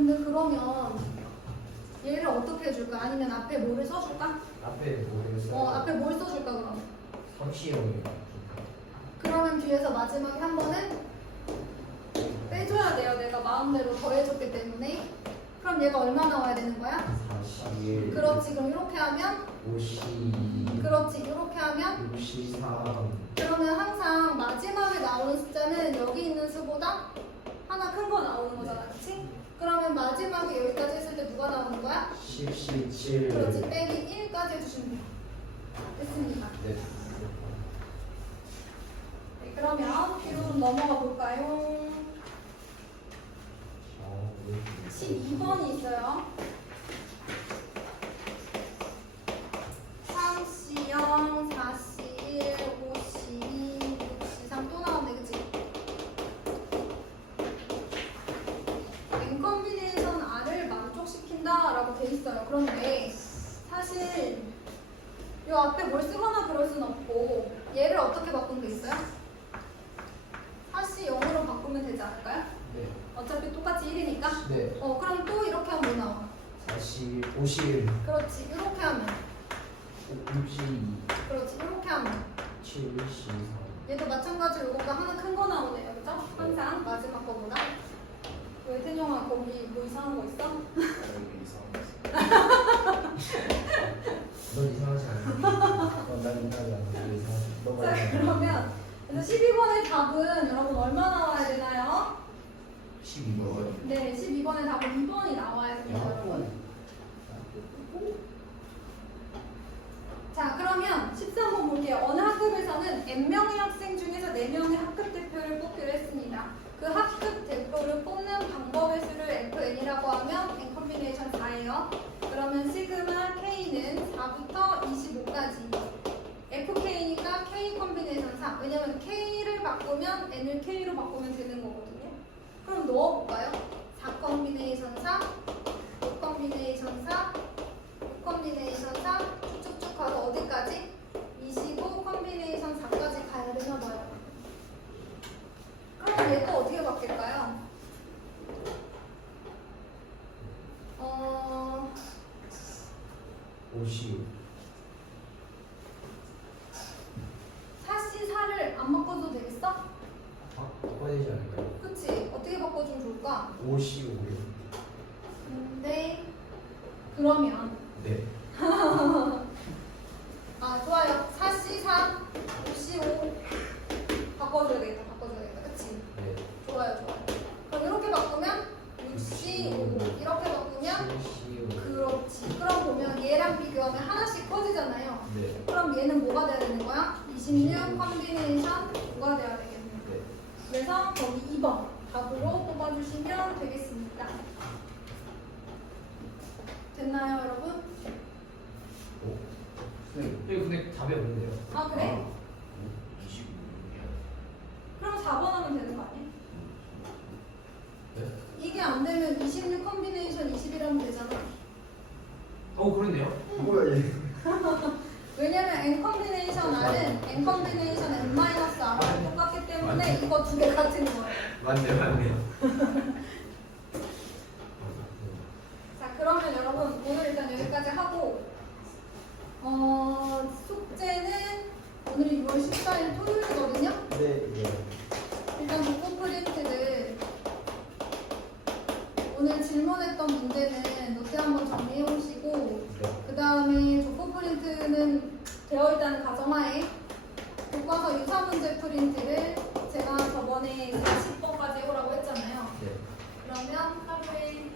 근데 그러면 얘를 어떻게 해줄까? 아니면 앞에 뭐를 써줄까? 앞에 모르겠어요. 어, 앞에 뭘 써줄까 그럼? 성시용이. 그러면 뒤에서 마지막에 한 번은 빼줘야 돼요. 내가 마음대로 더해줬기 때문에. 그럼 얘가 얼마 나와야 되는 거야? 41. 그렇지. 그럼 이렇게 하면 52. 그렇지. 이렇게 하면 63. 그러면 항상 마지막에 나오는 숫자는 여기 있는 수보다 하나 큰 거 나오는 거잖아. 그렇지? 그러면 마지막에 여기까지 했을 때 누가 나오는 거야? 10, 17. 그렇지. 빼기 1까지 해주시면 돼요. 됐습니다. 네. 네, 그러면 뒤로 좀 넘어가 볼까요? 어, 왜 이렇게 12번이 있어요. 돼 있어요. 그런데 사실 이 앞에 뭘 쓰거나 그럴 순 없고 얘를 어떻게 바꾸면 되겠어요? 4C 0으로 바꾸면 되지 않을까요? 네. 어차피 똑같이 1이니까 네. 어 그럼 또 이렇게 하면 뭐 나와? 40, 51. 그렇지 이렇게 하면 62. 그렇지 이렇게 하면 73. 얘도 마찬가지로 이거가 하나 큰 거 나오네요 그죠? 항상 마지막 거보다 왜 태정아 거기 뭐 이상한 거 있어? 넌 이상하지 않아? 어, 난 이상하지 않아. 너 이상하지. 너가 자 이상하지. 그러면 그래서 12번의 답은 여러분 얼마 나와야 되나요? 12번. 네 12번의 답은 2번이 나와야 됩니다 여러분 자 그러면 13번 볼게요. 어느 학급에서는 N명의 학생 중에서 4명의 학급 대표를 뽑기로 했습니다. 그 학급 대표를 뽑는 방법의 수를 FN이라고 하면 N 컨비네이션 4예요. 그러면 시그마 K는 4부터 25까지 FK니까 K 컨비네이션 4 왜냐면 K를 바꾸면 N을 K로 바꾸면 되는 거거든요. 그럼 넣어볼까요? 4 컨비네이션 4 5 컨비네이션 4 컨비네이션 4 쭉쭉쭉 가서 어디까지? 25 컨비네이션 4까지 가야 되나 봐요. 그럼 얘도 어떻게 바뀔까요? 어, 50. 4C 4를 안 바꿔도 되겠어? 아, 바꿔야 되지 않을까요? 그치? 어떻게 바꿔주면 좋을까? 55. 근데 그러면 네. 아 좋아요. 4C 4, 55 바꿔줘야 되겠다. 바꿔줘야 되겠다. 그치? 네. 좋아요, 좋아요. 그럼 이렇게 바꾸면 65 이렇게 바꾸면 75. 그렇지. 그럼 보면 얘랑 비교하면 하나씩 커지잖아요. 네. 그럼 얘는 뭐가 돼야 되는 거야? 26 컨비네이션 9가 돼야. 네. 그래서 거기 2번 답으로 뽑아주시면 되겠습니다. 됐나요, 여러분? 오. 선생님, 여기 근데 답이 없는데요. 아 그래? 26이요. 그럼 4번 하면 되는 거 아니야? 네? 이게 안 되면 26 컨비네이션 21 하면 되잖아. 어, 그렇네요. 뭐야 얘? 왜냐면 n 컨비네이션 r은 n 컨비네이션 n 마이너스 똑 때문에 이거 두 개 같은 거예요. 맞네, 맞네요. 자 그러면 여러분 오늘 일단 여기까지 하고 어 숙제는 오늘이 6월 14일 토요일이거든요. 네, 네. 일단 복고 프린트를 오늘 질문했던 문제는 노트 한번 정리해 오시고 네. 그 다음에 족보 프린트는 되어 있다는 가정하에 교과서 유사 문제 프린트를 제가 저번에 그 20번까지 해보라고 했잖아요. 네. 그러면 하루에